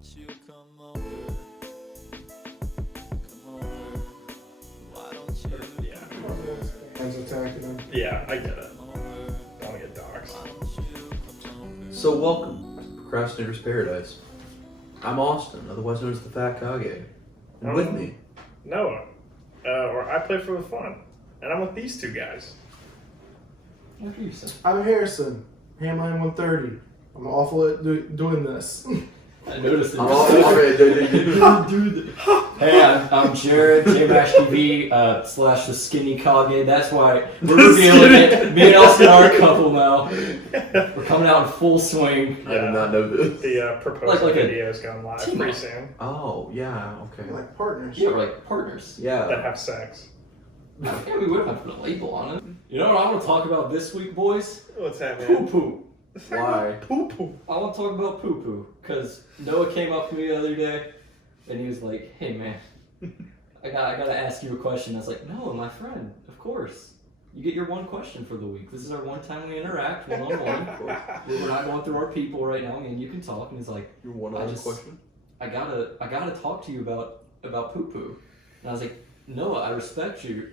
don't you come over? Come over. Why don't you? Yeah. Hands attacking him. Yeah, I get it. Come over. Don't get dogs. Why don't you come over? So welcome to Procrastinators Paradise. I'm Austin, otherwise known as the Fat Kage. And with me, Noah. Or I play for the fun. And I'm with these two guys. I'm Harrison, Hamline 130. I'm awful at doing this. I noticed it. I'm already Hey, I'm Jared, JMashTV, / the Skinny Kage. That's why we're revealing it. Me and Austin are a couple now. We're coming out in full swing. I did not know this. The proposal Like a video is going live team pretty up. soon. Oh, yeah, okay. Like partners. Yeah, we're like partners. That Yeah. have sex. Yeah, we would have put a label on it. You know what I want to talk about this week, boys? What's that, man? Poopoo. Why? Poopoo. I want to talk about Poopoo because Noah came up to me the other day and he was like, "Hey man, I gotta ask you a question." I was like, "No, my friend, of course. You get your one question for the week. This is our one time we interact one on one. We're not going through our people right now, and you can talk." And he's like, Your one-on-one question? I gotta talk to you about Poopoo." And I was like, "Noah, I respect you,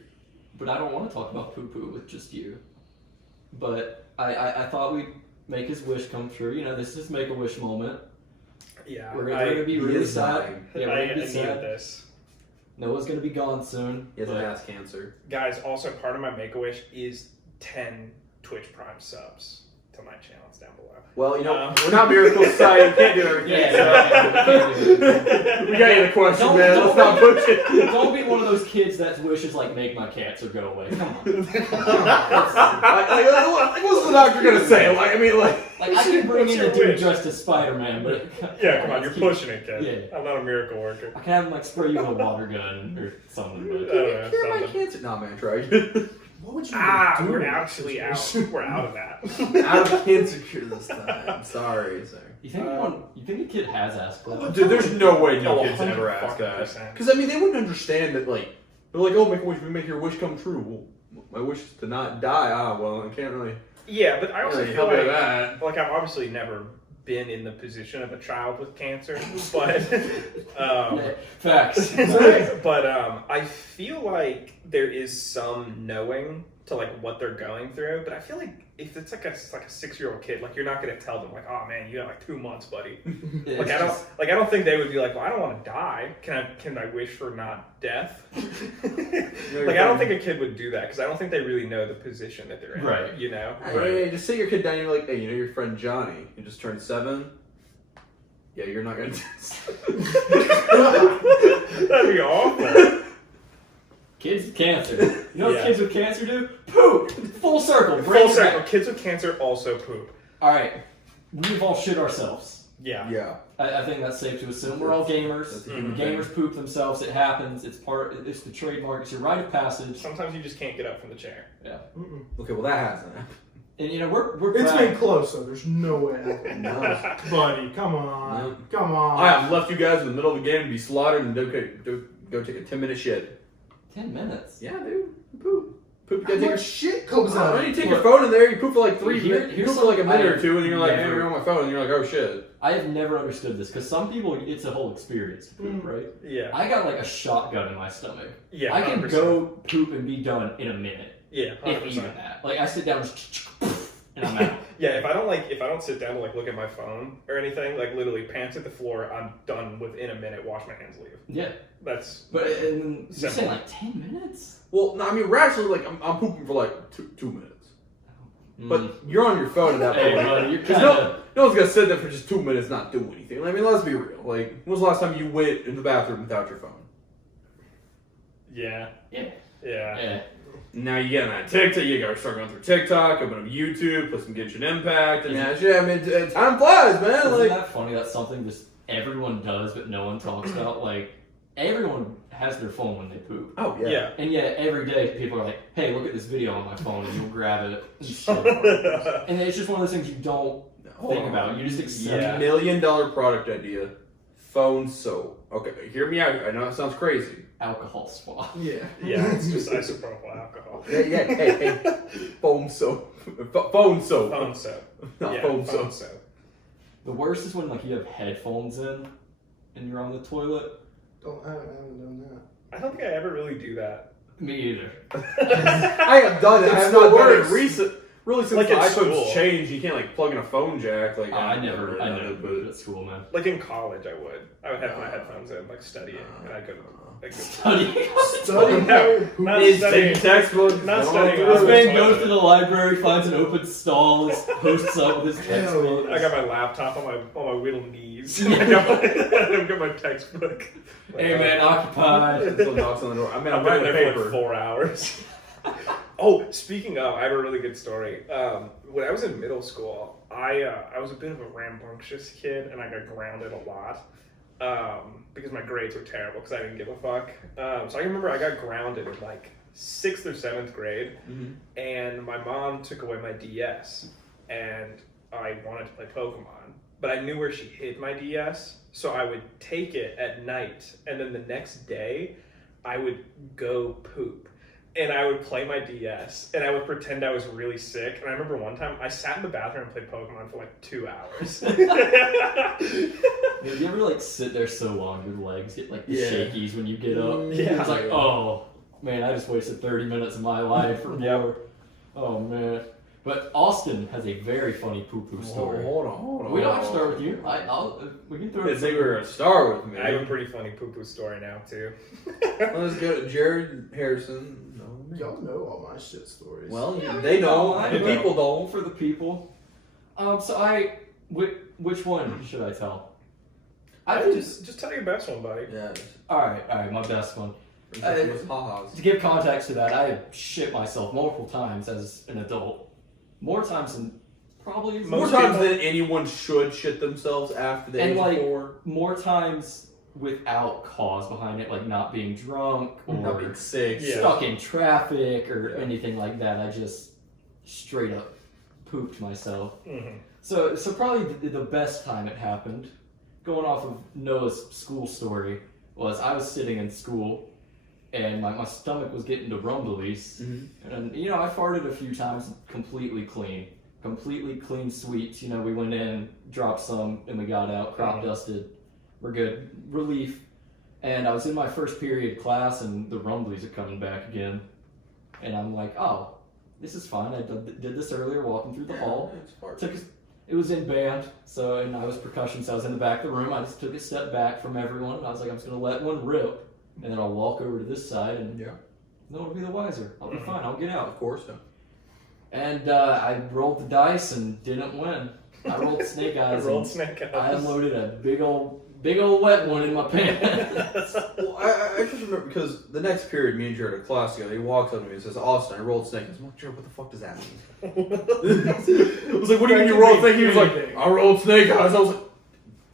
but I don't want to talk about Poopoo with just you." But I thought we'd make his wish come true. You know, this is Make-A-Wish moment. Yeah, We're gonna be really is sad. dying. Yeah, I we're gonna be needed sad. this. Noah's gonna be gone soon. He has but- ass cancer. Guys, also part of my Make-A-Wish is 10 Twitch Prime subs to my channel. It's down below. Well, you know, we're not Miracle Society. You can't do everything. Yeah, We got you the question, Don't- man. Let's not push it. Don't be one of those kids that wishes like make my cancer go away. Come on. What's the doctor gonna say? Like, I mean, like. Like I can bring What's in your the dude wish? dressed as Spider-Man, but Yeah, come on, you're let's pushing it, kid. Yeah. I'm not a miracle worker. I can have him like spray you with a water gun or something. I But don't know, Cure my something. cancer. Nah, man, try. What would you do? We're in that actually out. situation? We're out of that. Out of cancer cure this time. Sorry. you think the kid has asked that? Dude, there's no way no Oh, kids ever ask that. 100%. Because, I mean, they wouldn't understand that, like, they're like, oh, make a wish, we make your wish come true. Well, my wish is to not die. Ah, well, I can't really Yeah, but I also really feel help with like, that. I've obviously never been in the position of a child with cancer, but Yeah, facts. but I feel like there is some knowing to like what they're going through. But I feel like if it's like a 6-year-old kid, like you're not gonna tell them like, oh man, you got like 2 months, buddy. Yeah, Like it's I don't think they would be like, well, I don't want to die. Can I wish for not death? Like I don't think a kid would do that because I don't think they really know the position that they're in. Right. You know. Hey, just sit your kid down and you're like, hey, you know your friend Johnny, he just turned 7? Yeah, you're not gonna do this. That'd be awful. Kids with cancer. You know what Yeah. kids with cancer do? Poop! Full circle. Bring Full it circle. back. Kids with cancer also poop. Alright. We've all shit ourselves. Yeah. Yeah. I think that's safe to assume. We're all gamers. That's a Mhm. human thing. Gamers poop themselves. It happens. It's the trademark. It's your rite of passage. Sometimes you just can't get up from the chair. Yeah. Mm-mm. Okay, well, that hasn't happened. And you know, we're It's proud. been close, so there's no way. No. Buddy, come on. No. Come on. I have left you guys in the middle of the game to be slaughtered and go take a 10-minute shit. 10 minutes. Yeah, dude. Poop. Poop. You How gotta take much shit comes a... out? You take your phone in there, you poop for like 3 Here- minutes. You here's poop for like a something minute I or two, and you're like, hey, never- I'm on my phone, and you're like, oh shit. I have never understood this because some people, it's a whole experience to poop, right? Yeah. I got like a shotgun in my stomach. Yeah. I can 100%. go poop and be done in a minute. Yeah. If 100%. even that. Like I sit down and I'm out. Yeah. If I don't sit down to like look at my phone or anything, like literally pants at the floor, I'm done within a minute. Wash my hands, leave. Yeah. That's But and then you're Simple. saying like 10 minutes? Well, no, I mean, rationally, like, I'm pooping for like 2 minutes. But you're on your phone at that Hey, point. buddy, you're 'Cause kinda... no one's gonna sit there for just 2 minutes not do anything. I mean, let's be real. Like, when was the last time you went in the bathroom without your phone? yeah. Yeah. Yeah. Yeah. Now you get on that TikTok, you gotta start going through TikTok, open up YouTube, put some Genshin Impact, and yeah, shit, I mean, time flies, man. Isn't Like, that funny? That's something just everyone does but no one talks about. Like, everyone has their phone when they poop. oh Yeah. And yet, every day, people are like, hey, look at this video on my phone, and you'll grab it. And, shit. And it's just one of those things you don't think about. You just accept Yeah. it. $1 million product idea, phone soap. Okay, hear me out. I know it sounds crazy. Alcohol swap. Yeah. Yeah. It's just isopropyl alcohol. Yeah, hey, foam soap. Phone soap. Phone soap. Not Yeah, foam phone soap. soap. The worst is when like you have headphones in and you're on the toilet. I haven't done that. I don't think I ever really do that. Me either. I have done it. I have It's the not done it worst. recent. Really, since Like the at iPhone's school. changed, you can't like plug in a phone jack. Like I never done it, did it at school, man. Like in college, I would have my headphones in, like studying, and I could. Studying. Studying No, not Is studying. Take textbooks. Not no, studying. no, This was man on the goes toilet. to the library, finds an open stall, hosts up with his textbook. I got my laptop on my little knees. I got my textbook. Hey man, occupied. Someone knocks on the door. I mean, I'm I'm writing writing there a for like paper. 4 hours. Oh, speaking of, I have a really good story. When I was in middle school, I was a bit of a rambunctious kid, and I got grounded a lot because my grades were terrible because I didn't give a fuck. So I remember I got grounded in like 6th or 7th grade, and my mom took away my DS, and I wanted to play Pokemon, but I knew where she hid my DS, so I would take it at night, and then the next day, I would go poop. And I would play my DS, and I would pretend I was really sick. And I remember one time, I sat in the bathroom and played Pokemon for like 2 hours. Man, you ever like sit there so long, your legs get like the shakies when you get up? Yeah. It's like, oh man, I just wasted 30 minutes of my life or more. Oh man. But Austin has a very funny poo-poo story. Hold on. We don't have to start with you. We can throw I it. didn't think we were gonna start with me. I have a pretty funny poo-poo story now, too. Let's go to Jared Harrison. No, man. Y'all know all my shit stories. Well, Yeah, they know, don't. I The know. people don't. For the people. Which one should I tell? I think Just tell your best one, buddy. Yeah. all right, my best one. With ha-has. To give context to that, I have shit myself multiple times as an adult. More times than probably Most More times people- than anyone should shit themselves after the And, age like, of 4. more times without cause behind it, like not being drunk or Not being sick. Yeah. stuck in traffic or Yeah. anything like that. I just straight up pooped myself. Mm-hmm. So probably the best time it happened, going off of Noah's school story, was I was sitting in school and my stomach was getting to rumblies. And, I farted a few times completely clean sweeps. We went in, dropped some, and we got out, crop dusted. We're good. Relief. And I was in my first period class, and the rumblies are coming back again. And I'm like, oh, this is fine. I did this earlier, walking through the hall. It was in band, and I was percussion, so I was in the back of the room. I just took a step back from everyone. I was like, I'm just going to let one rip. And then I'll walk over to this side, and no one will be the wiser. I'll be fine. I'll get out. Of course, no. And I rolled the dice and didn't win. I rolled snake I eyes. rolled and snake eyes. I unloaded a big old wet one in my pants. Well, I just remember because the next period, me and Jared are class together. He walks up to me and says, "Austin, I rolled snake." I was like, "Jared, what the fuck does that mean?" I was like, "What do you mean you rolled snake?" He was like, "I rolled snake eyes." I was like,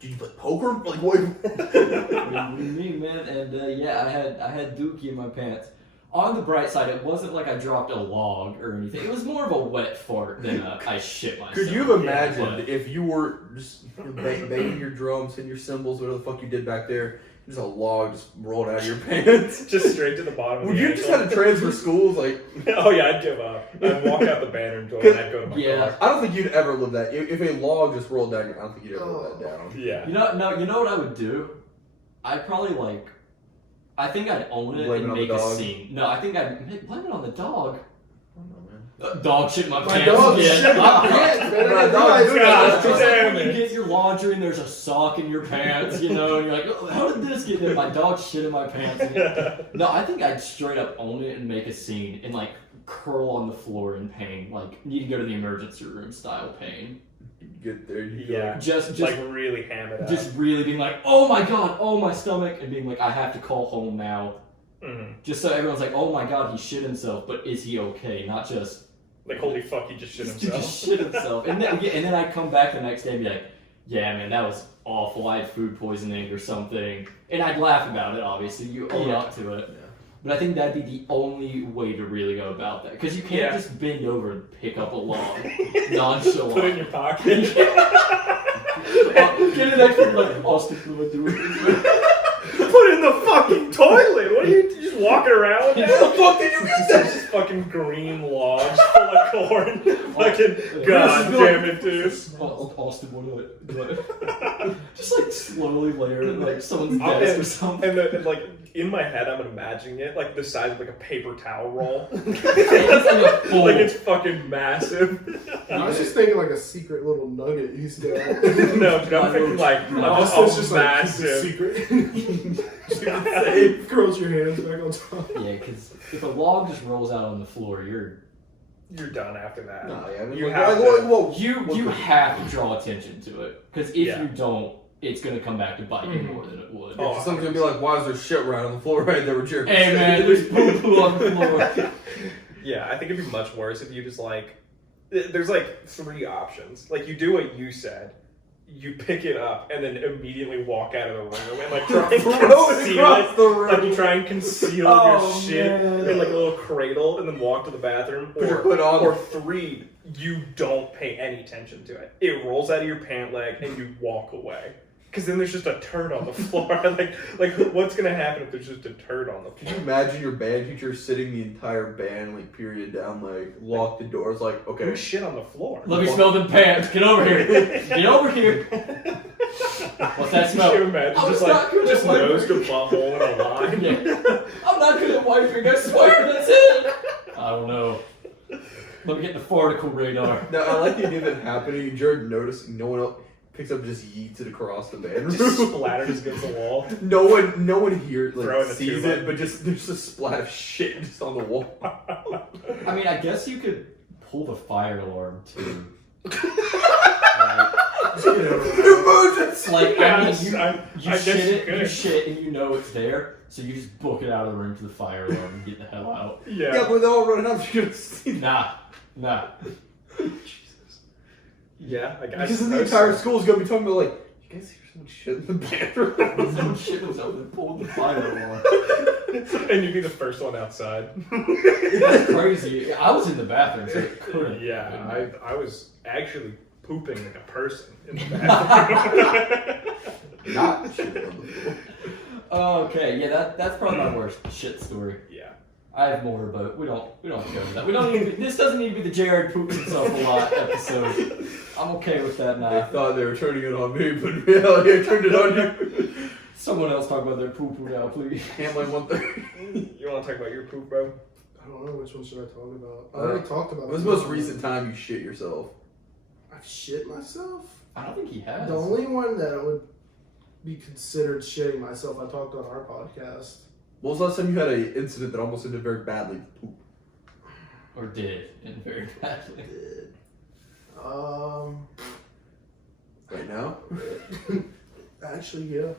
"Did you play poker? Like what?" What do you mean, man? And I had dookie in my pants. On the bright side, it wasn't like I dropped a log or anything. It was more of a wet fart than I shit myself. Could you have Yeah, imagined but- if you were just banging your drums and your cymbals, whatever the fuck you did back there, just a log just rolled out of your pants? Just straight to the bottom. Would you just have to transfer schools? Like, Oh yeah, I'd give up. I'd walk out the banner door and I'd go to my Yeah. I don't think you'd ever live that. If a log just rolled down, I don't think you'd ever live that down. car. Yeah. You know what I would do? I'd probably I think I'd own it Blame it and on make the a dog? scene. No, I think I'd blame it on the dog. I don't know, man. Dog shit my My pants. dog again. shit my pants, man. I didn't realize God, that. God. Damn When you it. get your laundry and there's a sock in your pants, and you're like, oh, how did this get there? My dog shit in my pants again. No, I think I'd straight up own it and make a scene and curl on the floor in pain, need to go to the emergency room style pain. Get there, you Yeah. Just Like really ham it up. just really being like, oh my god, oh my stomach, and being like, I have to call home now. Mhm. Just so everyone's like, oh my god, he shit himself, but is he okay? Not just Like holy fuck, he just shit Dude himself. just shit himself. And then I'd come back the next day and be like, yeah, man, that was awful. I had food poisoning or something. And I'd laugh about it, obviously. You own Yeah. up to it. Yeah. But I think that'd be the only way to really go about that. Because you can't Yeah. just bend over and pick up a log nonchalant. Put it in your pocket. Get it next to like, Austin, what do I do? Put it in the fucking toilet. What are you just walking around? What the fuck did you get There's just fucking green logs full of floor and fucking god damn it, dude. Austin, what? Just like slowly layer it like someone's desk or something. And like in my head, I'm imagining it like the size of like a paper towel roll. Like it's fucking massive. I was just thinking like a secret little nugget he's got. No, dude, I'm thinking like Austin's just massive. like secret. Curls your hands back on top. Yeah, because if a log just rolls out on the floor, you're done after that. No, yeah, I mean, You like, have like, to- whoa, you have to draw attention to it. Because if Yeah. you don't, it's gonna come back to bite you Mhm. more than it would. Oh, someone's gonna be like, why is there shit right on the floor right there with Jared? Hey man, there's poo-poo on the floor. Yeah, I think it'd be much worse if you just like. There's like 3 options. Like you do what you said. You pick it up and then immediately walk out of the room and like try and Throw it conceal across it. the room. Like you try and conceal Oh, your shit man. in like a little cradle and then walk to the bathroom. Put your hood on. Or 3, you don't pay any attention to it. It rolls out of your pant leg and you walk away. Because then there's just a turd on the floor. like what's gonna happen if there's just a turd on the Can floor? you imagine your band teacher sitting the entire band like period down, like lock the doors, like okay. Who shit on the floor? Let me smell them pants. Get over here. Get over here. What's that smell? Can you imagine I'm just not good at just wiping. nose to butthole in a line? Yeah. I'm not good at wiping, I swear, that's it. I don't know. Let me get the farticle radar. Now I like the idea of it happening, and Jared noticing no one else picks up and just yeets it across the band Just room. splatters against the wall. No one here Throwing like the sees tuba. it, but just there's a splat of shit just on the wall. I mean, I guess you could pull the fire alarm too. Emergency! Like, I mean, you I guess shit you it, could. you shit, and you know it's there, so you just book it out of the room to the fire alarm and get the hell out. Yeah. Yeah, but they're all running out. You're gonna see that. Nah. Yeah, I guess. Because then the entire school's gonna be talking about like, you guys hear someone shit in the band room? Some shit was over and pulled the fire alarm. And you'd be the first one outside. That's crazy. I was in the bathroom, so it couldn't. Yeah, I was actually pooping like a person in the bathroom. Not shit on the floor. Okay, yeah, that's probably my worst shit story. Yeah. I have more, but we don't have to go into that. We don't need this doesn't need to be the Jared poops himself a lot episode. I'm okay with that I now. thought they were turning it on me, but in reality I turned it on you. Someone else talk about their poo-poo now, please. Handling 130. You want to talk about your poop, bro? I don't know which one should I talk about. I already talked about. When's the most recent time you shit yourself? I've shit myself. I don't think he has. The only one that would be considered shitting myself, I talked on our podcast. When was the last time you had an incident that almost ended very badly? Poop. Or did, and very badly. Right now? Actually, yeah.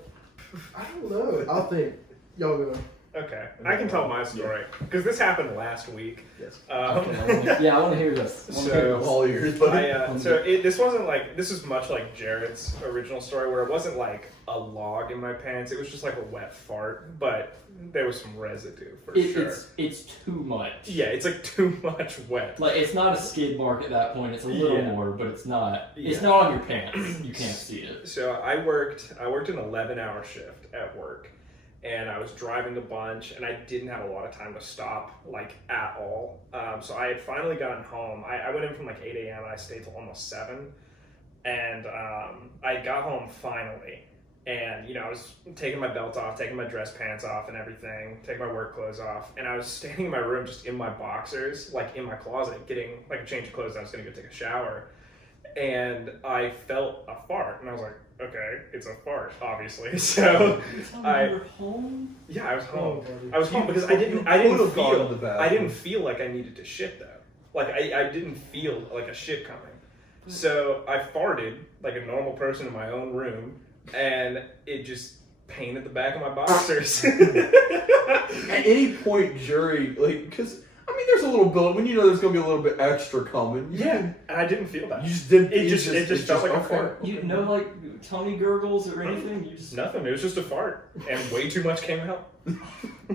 I don't know. I'll think. Y'all go. Okay, I can tell my story because this happened last week. Yes. Okay, I want to hear this. I wanna hear So- this. All ears, buddy. This wasn't like, this is much like Jared's original story where it wasn't like a log in my pants. It was just like a wet fart, but there was some residue for sure. It's too much. Yeah, it's like too much wet. Like, it's not a skid mark at that point. It's a little Yeah. more, but it's not. It's Yeah. not on your pants. You can't see it. So I worked an 11-hour shift at work, and I was driving a bunch, and I didn't have a lot of time to stop, like, at all. So I had finally gotten home. I went in from like 8 a.m. and I stayed till almost 7. And I got home finally. And, you know, I was taking my belt off, taking my dress pants off and everything, taking my work clothes off. And I was standing in my room just in my boxers, like in my closet, getting like a change of clothes. And I was going to go take a shower. And I felt a fart. And I was like, okay, it's a fart, obviously. So I, You're home? yeah, I was home. buddy. I was home because I didn't could've gone to the feel, bathroom. I didn't feel like I needed to shit though. Like I didn't feel like a shit coming. So I farted like a normal person in my own room, and it just painted the back of my boxers. At any point, jury, like, because, I mean, there's a little build when you know there's going to be a little bit extra coming. Yeah, and I didn't feel that. You just didn't. It just felt like a okay. fart. You know, like, tummy gurgles or anything? You just... Nothing. It was just a fart, and way too much came out.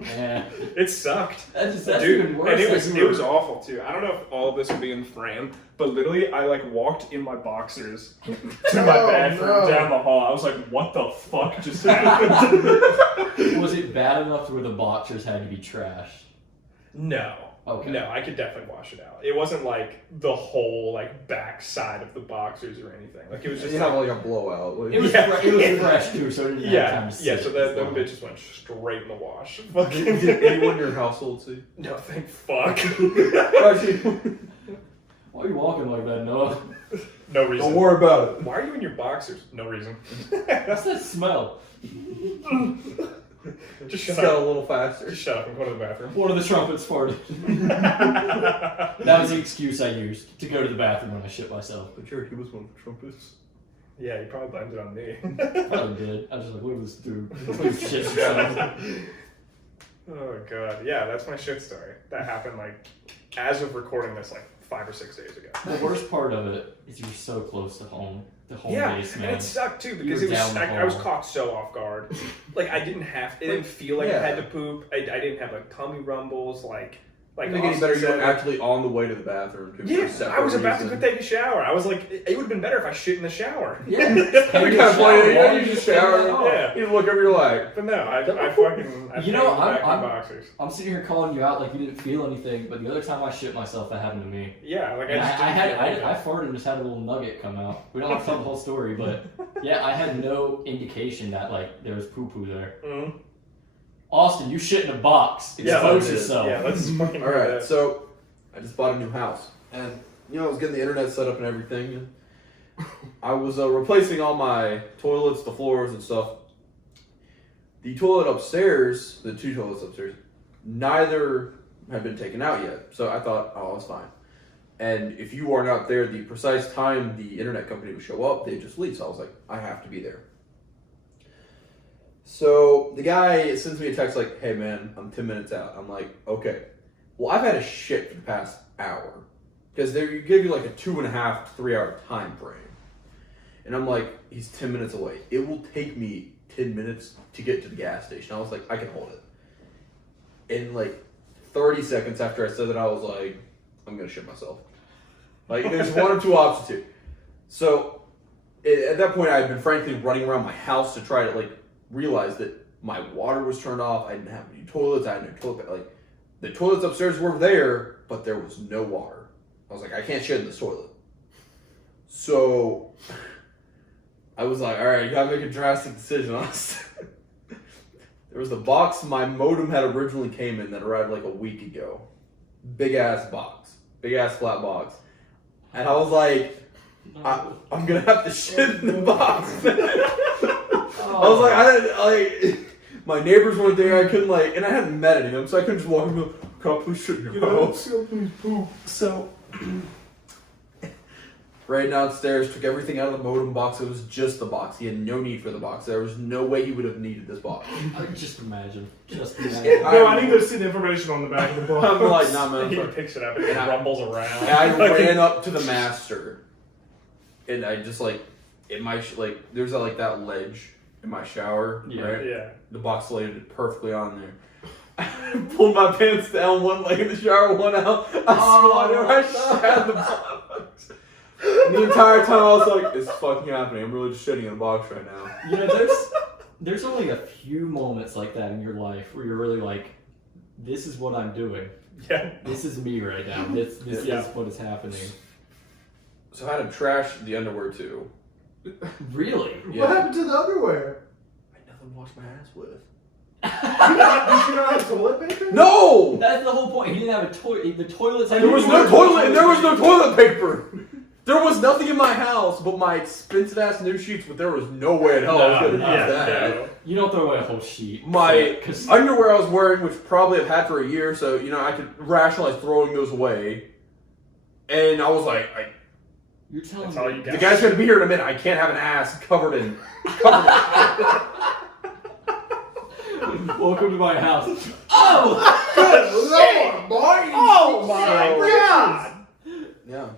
Yeah. It sucked. That's Dude, even worse. and it Like, was awful too. I don't know if all of this will be in frame, but literally I like walked in my boxers to my Oh, bathroom no. down the hall. I was like, what the fuck just happened? Was it bad enough to where the boxers had to be trashed? No. Okay. No, I could definitely wash it out. It wasn't like the whole like back side of the boxers or anything. Like it was just You have like a blowout. Like, It was, Yeah. it was fresh too, so it didn't have time to sit. yeah. So them Wow. bitches went straight in the wash. Did anyone in your household see? No, thank fuck. Actually, Why are you walking like that, Noah? No reason. don't worry about it. Why are you in your boxers? No reason. What's that smell? Just Just shut got up. a little faster. Just shut up and go to the bathroom. One of the trumpets farted. That was the excuse I used to go to the bathroom when I shit myself. But Jared, he was one of the trumpets. Yeah, you probably blamed it on me. Probably did. I was just like, look at this dude. Please shit yourself. Oh god, yeah, that's my shit story. That happened like as of recording this, like 5 or 6 days ago. The worst part of it is you're so close to home. The home Yeah, base, and man. it sucked too You because were it was down the I was hall. caught so off guard. Like I didn't have, it didn't feel like I Yeah. had to poop. I didn't have like tummy rumbles. Like Like any Austin better, you said, were actually on the way to the bathroom too. for a yeah, separate I was about to reason. go take a shower. I was like, it would have been better if I shit in the shower. Yeah. Every kind of funny, Shower, you just shower. Yeah. You look over, you're like, But no, I fucking I You know, painted back in I'm- boxers. I'm sitting here calling you out like you didn't feel anything, but the other time I shit myself, that happened to me. Yeah, like And I just I didn't feel anything. I farted and just had a little nugget come out. We don't have to tell the whole story, but yeah, I had no indication that like there was poo-poo there. Mhm. Austin, you shit in a box. Yeah, Expose I did. yourself. Yeah, let's fucking all do right. that. So I just bought a new house, and I was getting the internet set up and everything. And I was replacing all my toilets, the floors, and stuff. The toilet upstairs, the 2 toilets upstairs, neither had been taken out yet. So I thought, oh, it's fine. And if you are not there the precise time the internet company would show up, they just leave. So I was like, I have to be there. So the guy sends me a text like, hey man, I'm 10 minutes out. I'm like, okay. Well, I've had a shit for the past hour. Because they give you like a 2.5 to 3 hour time frame. And I'm like, he's 10 minutes away. It will take me 10 minutes to get to the gas station. I was like, I can hold it. And like 30 seconds after I said that, I was like, I'm going to shit myself. Like, there's one or two options here. So, at that point, I had been frankly running around my house to try to, like, realize that my water was turned off. I didn't have any toilets. I had no toilet. Like, the toilets upstairs were there, but there was no water. I was like, I can't shit in this toilet. So, I was like, all right, you gotta make a drastic decision on this. There was the box my modem had originally came in that arrived like a week ago. Big ass box. Big ass flat box. And I was like, I'm gonna have to shit in the box. I was like, my neighbors weren't there. I couldn't and I hadn't met any of them, so I couldn't just walk in and go, "Can I please shit in your house?" So, ran downstairs, took everything out of the modem box. It was just the box. He had no need for the box. There was no way he would have needed this box. Just imagine. Just imagine. No, I need to see the information on the back of the box. I'm like, nah, man. I'm He sorry. picks it up and it And I- rumbles around. And I ran up to the master, and I just in my there's that ledge in my shower, Yeah. right? Yeah. The box landed perfectly on there. I pulled my pants down, one leg in the shower, one out. I squatted, I shat the box. The entire time I was like, "It's fucking happening. I'm really just shitting in a box right now." You know, there's only a few moments like that in your life where you're really like, this is what I'm doing. Yeah. This is me right now. This Yeah. is what is happening. So I had to trash the underwear too. Really? Yeah. What happened to the underwear? I had nothing to wash my ass with. Did you not have toilet paper? No! That's the whole point. He didn't have a toilet. The toilets. There was no toilet, and there was no toilet paper. There was nothing in my house but my expensive ass new sheets, but there was no way in hell I was gonna yeah, use that. no. You don't throw away a whole sheet. My Because underwear I was wearing, which probably I've had for a year, so I could rationalize throwing those away. And I was like, you're telling That's all me. you got. the guy's gonna be here in a minute. I can't have an ass covered in. Welcome to my house. Oh! Good Lord, boy! Oh my god! Yeah.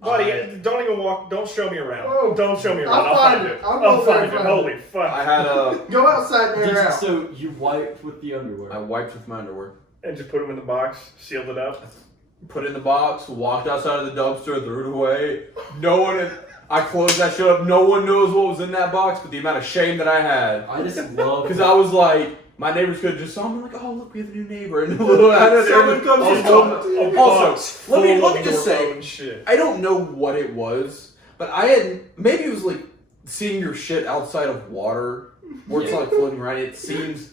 Buddy, don't even walk. Don't show me around. Oh. Don't show me around. I'll find it. I'll I'll find it. find it. Holy fuck! I had a. Go outside and air out. So you wiped with the underwear. I wiped with my underwear. And just put them in the box, sealed it up. Put it in the box, walked outside of the dumpster, threw it away. No one. I closed that shit up. No one knows what was in that box, but the amount of shame that I had. I just love. Because I was like, my neighbors could have just saw me like, oh look, we have a new neighbor, and someone comes in, also, let me just say, shit. I don't know what it was, but I had maybe it was like seeing your shit outside of water, where it's like floating around. It seems.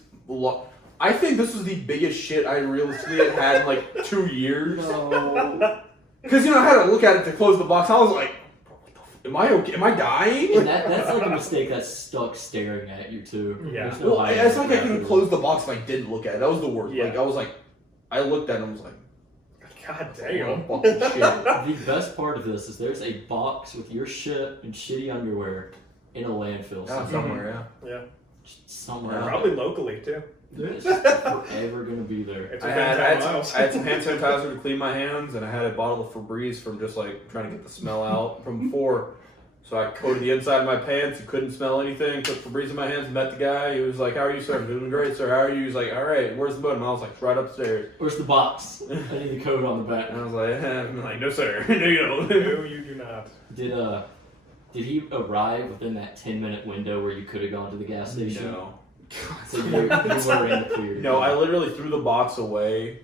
I think this was the biggest shit I realistically had in like 2 years. No. Because I had to look at it to close the box. I was like, am I okay? Am I dying? And that's like a mistake that's stuck staring at you too. Yeah. There's no Well, hiding it's like I it. couldn't close the box if I didn't look at it. That was the worst. Yeah. Like I was like, I looked at it and was like, God oh, damn. fucking shit. The best part of this is there's a box with your shit and shitty underwear in a landfill Yeah, somewhere, yeah. Yeah. somewhere. Probably locally too. It's just forever gonna be there. It's I within had 10 miles. some hand sanitizer to clean my hands, and I had a bottle of Febreze from just like trying to get the smell out from before. So I coated the inside of my pants. You couldn't smell anything. Put Febreze in my hands. Met the guy. He was like, "How are you, sir?" I'm doing great, sir. How are you? He was like, "All right. Where's the button?" I was like, "It's right upstairs." Where's the box? I need the code on the back. And I was like, I'm like, "No, sir. No, you don't." No, you do not. Did he arrive within that 10-minute window where you could have gone to the gas station? No. So you were in the clear. No, I literally threw the box away,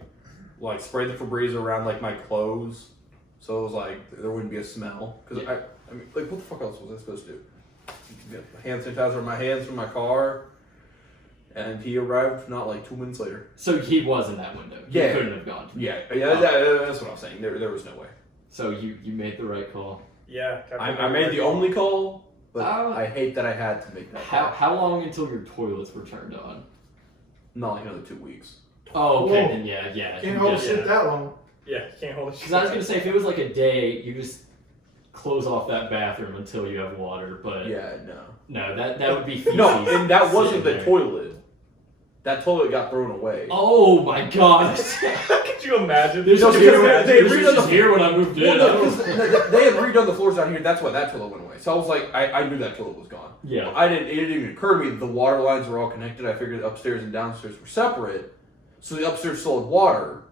like sprayed the Febreze around like my clothes, so it was like there wouldn't be a smell. Because Yeah. I mean, like, what the fuck else was I supposed to do? Get hand sanitizer in my hands from my car, and he arrived not like 2 minutes later. So he was in that window. Yeah. You couldn't have gone. Yeah, that's what I'm saying. There was no way. So you made the right call. Yeah. I made the only call, but Uh, I hate that I had to make that How call. how long until your toilets were turned on? Not like another 2 weeks. Oh, okay, Whoa. then yeah. Can't hold Because shit that long. Yeah, you can't hold it. I was gonna say if it was like a day, you just close off that bathroom until you have water. But Yeah, no. no, that would be feces No, and that wasn't sitting the there. toilet. That toilet got thrown away. Oh my god! Could you imagine? This No, was because here, they this redone was just the- here when I moved in. Well, no, because they had redone the floors down here. That's why that toilet went away. So I was like, I knew that toilet was gone. Yeah. It didn't even occur to me that the water lines were all connected. I figured upstairs and downstairs were separate. So the upstairs still had water.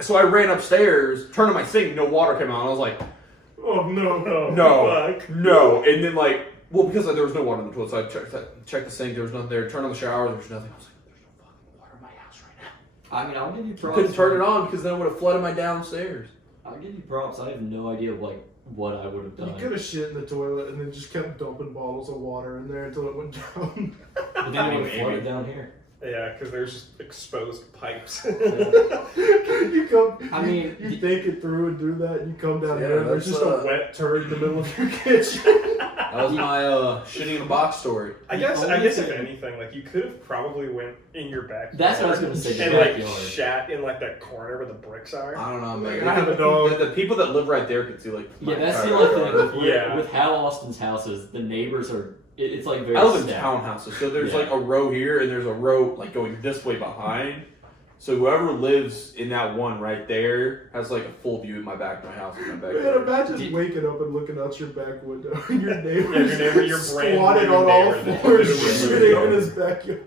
So I ran upstairs, turned on my sink, no water came out. And I was like, Oh no. no, Fuck. no. And then because there was no water in the toilet, so I checked the sink. There was nothing there. Turned on the shower. There was nothing. I was like, there's no fucking water in my house right now. I mean, I'll give you I props. couldn't turn it on because then it would have flooded my downstairs. I'll give you props. I have no idea what I would have You done. could have shit in the toilet and then just kept dumping bottles of water in there until it went down. But then it would have flooded down here. Yeah, because there's just exposed pipes. you come. I mean, you think it through and do that, and you come down Yeah, there, and there's that's, just a wet turd in the middle of your kitchen. That was my shitting in a box story. I guess if anything, like you could have probably went in your backyard. That's what I was gonna say, And the like backyard. shat in like that corner where the bricks are. I don't know, man. Like, I have a dog. The people that live right there could see like. Yeah, my that's the entire only yard. thing. Yeah. With how Austin's house is, the neighbors are. It's like very. I live in stacked. townhouses, so there's Yeah. like a row here and there's a row like going this way behind. So whoever lives in that one right there has like a full view of my back, my house, and my Man, backyard. imagine waking up and looking out your back window and your neighbor, your brand squatted new on all neighbor that fours, literally shitting lives in his backyard.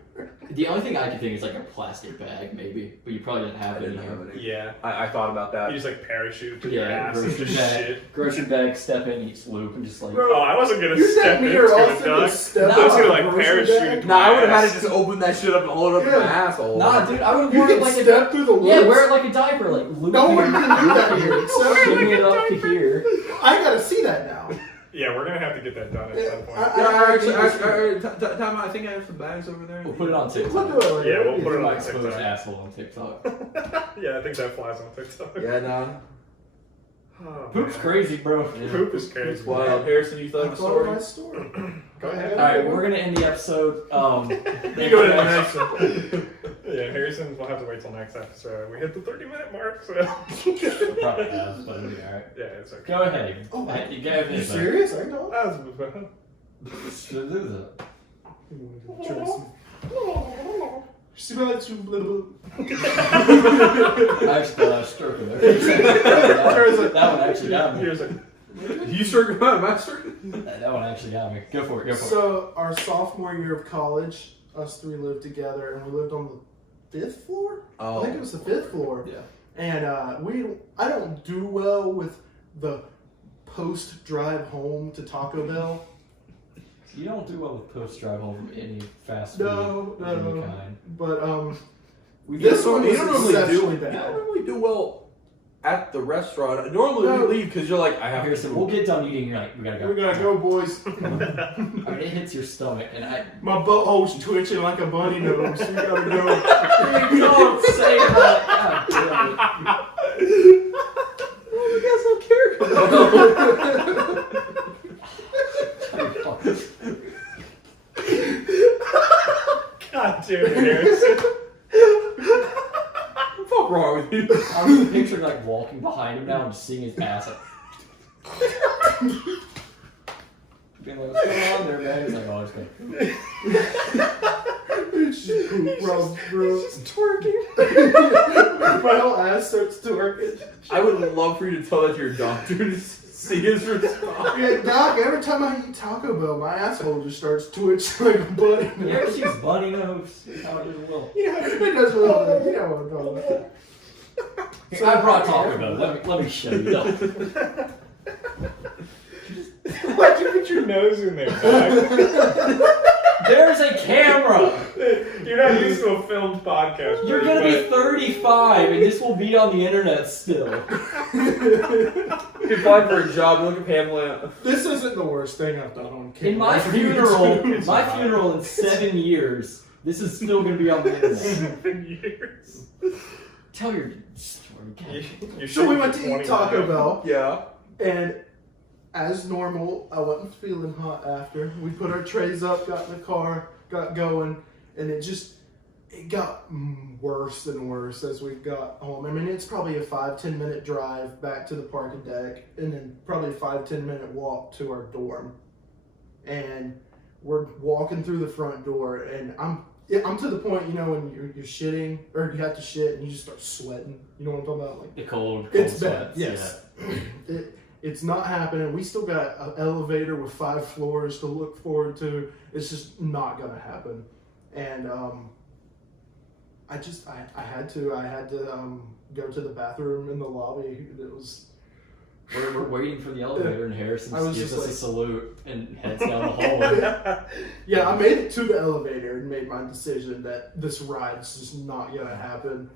The only thing I could think is like a plastic bag, maybe, but you probably didn't have I it in didn't here. have any. Yeah. I thought about You that. just like parachute to your Yeah, ass and grocery just bag, shit. grocery bag, step in, eat sloop, and just like. Bro, Oh, I wasn't gonna You step sent me into your it, Austin dog. to step No, I was on gonna a like grocery parachute. bag? Nah, I would have had to just open that shit up and hold it up in Yeah. my asshole. Nah, dude, I would You wear it can like a. step through the woods. Yeah, wear it like a diaper, like loop No here, one can do that here, except shimmy it up to here. I gotta see that now. Yeah, we're gonna have to get that done at some point. Time I think I have some bags over there. We'll put it on TikTok. We'll do it later. Yeah, we'll put it My on exposed TikTok. asshole on TikTok. Yeah, I think that flies on TikTok. Yeah, nah. Oh, Poop's man. crazy, bro. Poop is crazy. It's wild. Harrison, you thought I of a thought of story? my story. Go ahead. Alright, we're gonna end the episode. You go to the next one. Yeah, Harrison, we'll have to wait till next episode. We hit the 30-minute mark, so. Probably has, but it'll be alright. Yeah, it's okay. Go ahead. Oh, You go Are you ahead. serious? I know. That was Should do that. I actually thought I was stroking there. That one actually got me. Here's a You struck my master? That one actually got me. Go for it. Go for it. So our sophomore year of college, us three lived together, and we lived on the 5th floor. I think it was the 5th floor. Yeah. And I don't do well with the post drive home to Taco Bell. You don't do well with post drive home from any fast food No, of any no. kind. But this one was you don't normally exceptionally do. You bad. don't normally do well at the restaurant. Normally No. we leave because you're like, I have Harrison, to. we'll get done eating. You're like, we gotta go. We gotta go, boys. I mean, it hits your stomach, and My butthole's twitching like a bunny nose. We gotta go. don't say that. God damn it. You guys don't care God damn it, Harrison. What the fuck wrong with you? I'm just picturing like walking behind him now and just seeing his ass like being like, what's going on there, man? He's like, oh, it's good. It's just poop, bro. He's just twerking. My whole ass starts twerking. I would love for you to tell that to your doctor to see his response. Yeah, Doc, every time I eat Taco Bell, my asshole just starts twitching like a bunny You ever nose. see his bunny nose? How it does well. It does really good. You know what I'm talking about. So I brought Taco Bell. Let me show you. No. Why'd you put your nose in there, dog? There's a camera. You're not used to a filmed podcast. You're gonna be 35, and this will be on the internet still. You're applying for a job, you look at Pamela. This isn't the worst thing I've done on camera. In my funeral in 7 years, this is still gonna be on the internet. 7 years. Tell your story. You're So we went to eat Taco Bell, Yeah. and as normal, I wasn't feeling hot after. We put our trays up, got in the car, got going, and it got worse and worse as we got home. I mean, it's probably a 5-10 minute drive back to the parking deck, and then probably a 5-10 minute walk to our dorm. And we're walking through the front door, and I'm to the point, you know, when you're shitting, or you have to shit, and you just start sweating. You know what I'm talking about? Like, The cold it's sweats. bad. Yes. It's not happening. We still got an elevator with 5 floors to look forward to. It's just not gonna happen. And I had to go to the bathroom in the lobby. It was. We're waiting for the elevator, and Harrison I was gives just us a like- salute and heads down the hallway. Yeah, I made it to the elevator and made my decision that this ride's just not gonna happen.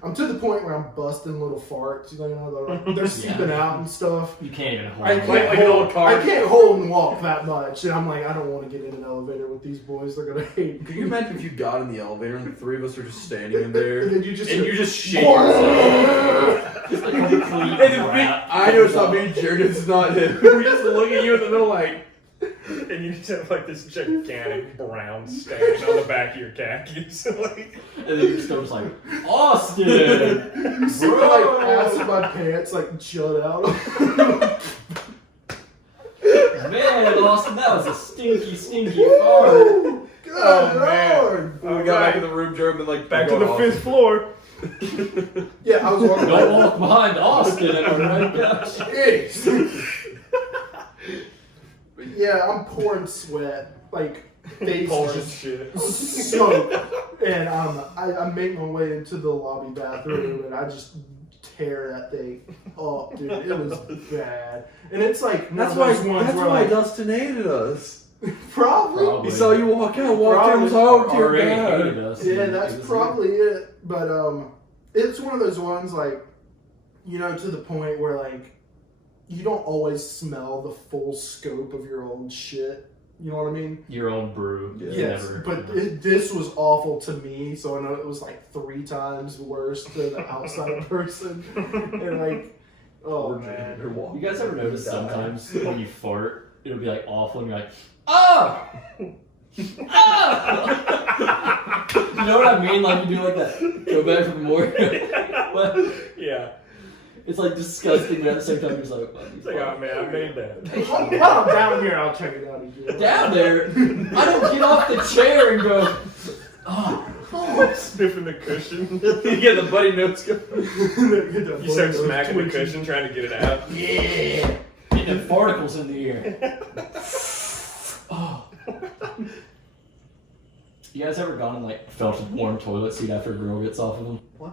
I'm to the point where I'm busting little farts, you know, they're seeping out and stuff. You can't even hold I it. can't, like an old car. I can't hold and walk that much, and I'm like, I don't want to get in an elevator with these boys. They're gonna hate me. Could you imagine if you got in the elevator and the three of us are just standing in there? And then you just And you just shit Just a complete And it's me, crap. I know it's not me, Jared, it's not him. We just look at you in the middle like, And you just have like this gigantic brown stain on the back of your khakis. Like, And then you just go just like, Austin! You see my like ass in my pants like jut out. Man, Austin, that was a stinky, stinky fart. Good Oh, man. Lord. when we got back in the room, Jared been like, back to going the off. 5th floor. Yeah, I was walking. Don't walk behind Austin at the right gosh. Jeez. Yeah, I'm pouring sweat, like face Pouring just shit. soaked, and I make my way into the lobby bathroom, and I just tear that thing up, dude. It was bad, and it's like That's one why, of those ones that's where why like, Dustin hated us. probably. He saw you walk out, walked in, was oh, dear Already God. hated us. Yeah, and that's it was- probably it. But it's one of those ones like, you know, to the point where like, you don't always smell the full scope of your own shit. You know what I mean? Your own brew. Yeah. Yes, Never- but this was awful to me, so I know it was like 3 times worse to the outside person. And like, oh Or man. Jared walked You guys ever in, notice died. sometimes when you fart, it'll be like awful, and you're like, oh! Oh! You know what I mean? Like you do like that. Go back for more. But Yeah. it's like disgusting, but at the same time, you're just like, It's like, oh man, I made that. While I'm down here, I'll check it out again. down there, I don't get off the chair and go, oh. Sniffing the cushion. You get the buddy notes going. You start smacking the cushion, trying to get it out. Yeah. Getting the particles in the air. Oh. You guys ever gone and like felt a warm toilet seat after a girl gets off of them? What?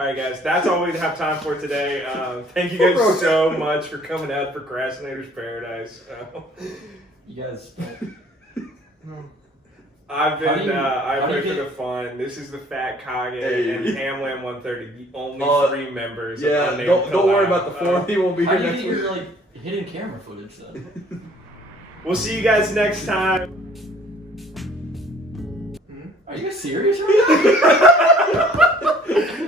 All right, guys, that's all we have time for today. Thank you guys so much for coming out to Procrastinators Paradise. You guys. I've been How do you here for get- the fun. This is the Fat Kage Hey. and Hamlin 130, the only 3 members. Yeah, of don't worry about the 4th. He won't be How here do you next get week. your like hidden camera footage then? We'll see you guys next time. Are you guys serious right now?